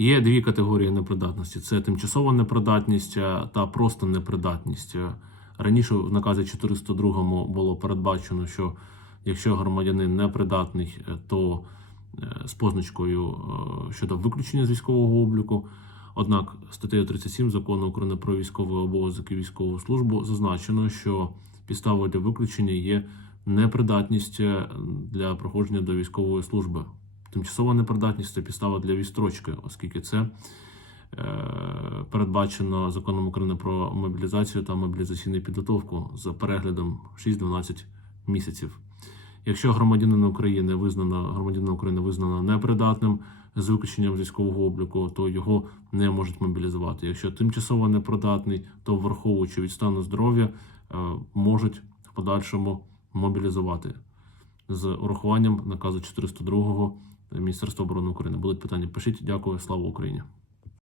Є дві категорії непридатності: це тимчасова непридатність е, та просто непридатність. Е, Раніше в наказі 402 було передбачено, що якщо громадянин непридатний, е, то з позначкою щодо виключення з військового обліку. Однак статтею 37 закону України про військовий обов'язок і військову службу зазначено, що підставою для виключення є непридатність для проходження до військової служби. Тимчасова непридатність це підстава для відстрочки, оскільки це е, передбачено законом України про мобілізацію та мобілізаційну підготовку з переглядом 6-12 місяців. Якщо громадянин України визнано громадянина України визнано непридатним з виключенням військового обліку, то його не можуть мобілізувати. Якщо тимчасово непридатний, то враховуючи від стану здоров'я, е, можуть в подальшому мобілізувати з урахуванням наказу 402 Міністерства оборони України. Будуть питання? Пишіть. Дякую. Слава Україні.